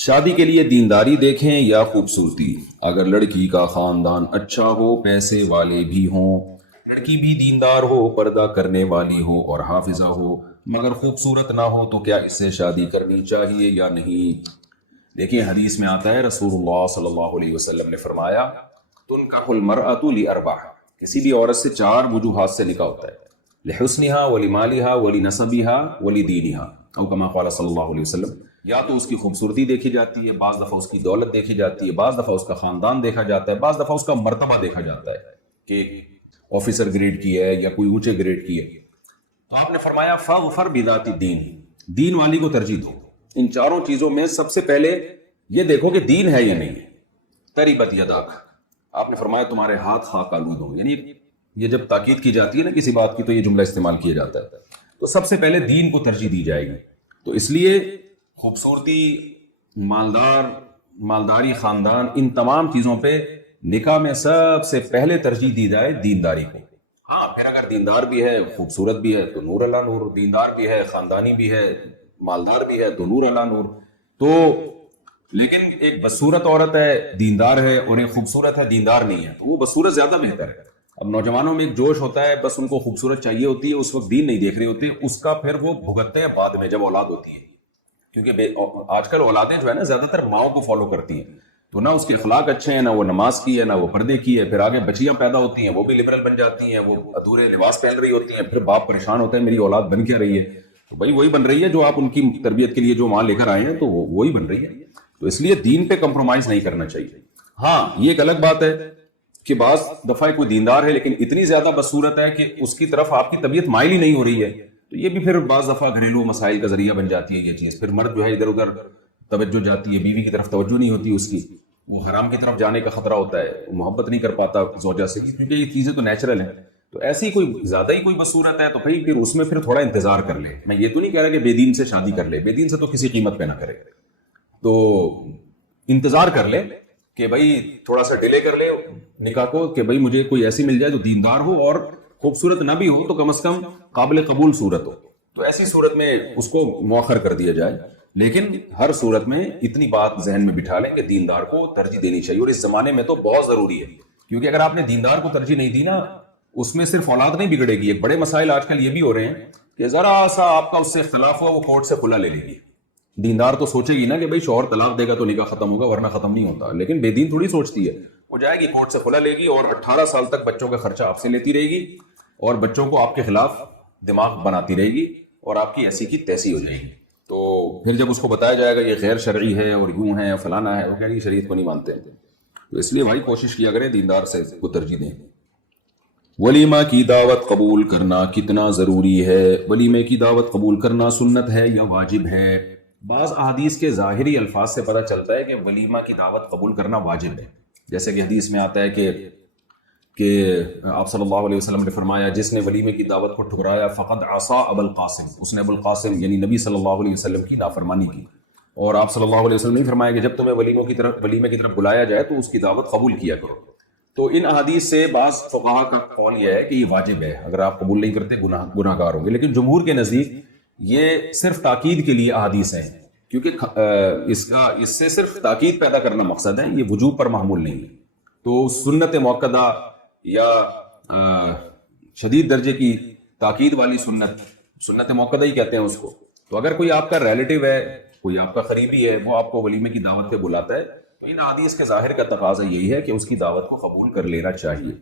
شادی کے لیے دینداری دیکھیں یا خوبصورتی؟ اگر لڑکی کا خاندان اچھا ہو، پیسے والے بھی ہوں، لڑکی بھی دیندار ہو، پردہ کرنے والی ہو اور حافظہ ہو، مگر خوبصورت نہ ہو، تو کیا اس سے شادی کرنی چاہیے یا نہیں؟ دیکھیں، حدیث میں آتا ہے رسول اللہ صلی اللہ علیہ وسلم نے فرمایا تنکح المرأۃ لاربع، کسی بھی عورت سے چار وجوہات سے نکاح ہوتا ہے: لحسنها ولمالها ولنسبها ولدینها، او کما قال صلی اللہ علیہ وسلم. یا تو اس کی خوبصورتی دیکھی جاتی ہے، بعض دفعہ اس کی دولت دیکھی جاتی ہے، بعض دفعہ اس کا خاندان دیکھا جاتا ہے، بعض دفعہ اس کا مرتبہ دیکھا جاتا ہے کہ آفیسر گریڈ کی ہے یا کوئی اونچے گریڈ کی ہے. تو آپ نے فرمایا فاظفر بذات الدین، دین والی کو ترجیح دو. ان چاروں چیزوں میں سب سے پہلے یہ دیکھو کہ دین ہے یا نہیں. تریبت یداک، آپ نے فرمایا تمہارے ہاتھ خاک آلود ہوں. یعنی یہ جب تاکید کی جاتی ہے نا کسی بات کی تو یہ جملہ استعمال کیا جاتا ہے. تو سب سے پہلے دین کو ترجیح دی جائے گی. تو اس لیے خوبصورتی، مالداری، خاندان، ان تمام چیزوں پہ نکاح میں سب سے پہلے ترجیح دی جائے دینداری کو. ہاں، پھر اگر دیندار بھی ہے، خوبصورت بھی ہے تو نور اللہ نور، دیندار بھی ہے، خاندانی بھی ہے، مالدار بھی ہے تو نور اللہ نور. تو لیکن ایک بدصورت عورت ہے دیندار ہے اور ایک خوبصورت ہے دیندار نہیں ہے، تو وہ بدصورت زیادہ بہتر ہے. اب نوجوانوں میں ایک جوش ہوتا ہے، بس ان کو خوبصورت چاہیے ہوتی ہے، اس وقت دین نہیں دیکھ رہے ہوتے، اس کا پھر وہ بھگتتے ہیں بعد میں جب اولاد ہوتی ہے. کیونکہ آج کل اولادیں جو ہے نا زیادہ تر ماؤں کو فالو کرتی ہیں، تو نہ اس کے اخلاق اچھے ہیں، نہ وہ نماز کی ہے، نہ وہ پردے کی ہے. پھر آگے بچیاں پیدا ہوتی ہیں، وہ بھی لبرل بن جاتی ہیں، وہ ادھورے لباس پہن رہی ہوتی ہیں. پھر باپ پریشان ہوتا ہے میری اولاد بن کیا رہی ہے؟ تو بھائی وہی بن رہی ہے جو آپ ان کی تربیت کے لیے جو وہاں لے کر آئے ہیں، تو وہی بن رہی ہے. تو اس لیے دین پہ کمپرومائز نہیں کرنا چاہیے. ہاں، یہ ایک الگ بات ہے کہ بعض دفعہ کوئی دیندار ہے لیکن اتنی زیادہ بدصورت ہے کہ اس کی طرف آپ کی طبیعت مائل ہی نہیں ہو رہی ہے، تو یہ بھی پھر بعض دفعہ گھریلو مسائل کا ذریعہ بن جاتی ہے یہ چیز. پھر مرد جو ہے ادھر ادھر توجہ جاتی ہے، بیوی کی طرف توجہ نہیں ہوتی اس کی، وہ حرام کی طرف جانے کا خطرہ ہوتا ہے، وہ محبت نہیں کر پاتا زوجہ سے، کیونکہ یہ چیزیں تو نیچرل ہیں. تو ایسی ہی کوئی زیادہ ہی کوئی بدصورت ہے تو بھائی پھر اس میں پھر تھوڑا انتظار کر لے. میں یہ تو نہیں کہہ رہا کہ بے دین سے شادی کر لے، بے دین سے تو کسی قیمت پہ نہ کرے، تو انتظار کر لے کہ بھائی تھوڑا سا ڈیلے کر لے نکاح کو، کہ بھائی مجھے کوئی ایسی مل جائے جو دیندار ہو اور خوبصورت نہ بھی ہو تو کم از کم قابل قبول صورت ہو. تو ایسی صورت میں اس کو مؤخر کر دیا جائے. لیکن ہر صورت میں اتنی بات ذہن میں بٹھا لیں کہ دیندار کو ترجیح دینی چاہیے، اور اس زمانے میں تو بہت ضروری ہے. کیونکہ اگر آپ نے دیندار کو ترجیح نہیں دی نا، اس میں صرف اولاد نہیں بگڑے گی. ایک بڑے مسائل آج کل یہ بھی ہو رہے ہیں کہ ذرا سا آپ کا اس سے اختلاف ہوا وہ کورٹ سے کھلا لے لے گی. دیندار تو سوچے گی نا کہ بھئی شوہر طلاق دے گا تو نکاح ختم ہوگا، ورنہ ختم نہیں ہوتا. لیکن بے دین تھوڑی سوچتی ہے، وہ جائے گی کورٹ سے کھلا لے گی اور 18 سال تک بچوں کا خرچہ آپ سے لیتی رہے گی اور بچوں کو آپ کے خلاف دماغ بناتی رہے گی اور آپ کی ایسی کی تیسی ہو جائے گی. تو پھر جب اس کو بتایا جائے گا یہ غیر شرعی ہے اور یوں ہے فلانا ہے، وہ کہیں گے شریعت کو نہیں مانتے. تو اس لیے بھائی کوشش کیا کریں دیندار سے کو ترجیح دیں. ولیمہ کی دعوت قبول کرنا کتنا ضروری ہے؟ ولیمے کی دعوت قبول کرنا سنت ہے یا واجب ہے؟ بعض احادیث کے ظاہری الفاظ سے پتہ چلتا ہے کہ ولیمہ کی دعوت قبول کرنا واجب ہے. جیسے کہ حدیث میں آتا ہے کہ آپ صلی اللہ علیہ وسلم نے فرمایا جس نے ولیمے کی دعوت کو ٹھکرایا فقد عصا ابو القاسم، اس نے ابو القاسم یعنی نبی صلی اللہ علیہ وسلم کی نافرمانی کی. اور آپ صلی اللہ علیہ وسلم نے فرمایا کہ جب تمہیں ولیمے کی طرف بلایا جائے تو اس کی دعوت قبول کیا کرو. تو ان احادیث سے بعض فقہا کا قول یہ ہے کہ یہ واجب ہے، اگر آپ قبول نہیں کرتے گناہ گار ہوں گے. لیکن جمہور کے نزدیک یہ صرف تاکید کے لیے احادیث ہیں، کیونکہ اس سے صرف تاکید پیدا کرنا مقصد ہے، یہ وجوب پر محمول نہیں ہے. تو سنت مؤکدہ یا شدید درجے کی تاکید والی سنت مؤکدہ ہی کہتے ہیں اس کو. تو اگر کوئی آپ کا ریلیٹیو ہے، کوئی آپ کا قریبی ہے، وہ آپ کو ولیمے کی دعوت پہ بلاتا ہے، تو ان حدیث کے ظاہر کا تقاضا یہی ہے کہ اس کی دعوت کو قبول کر لینا چاہیے.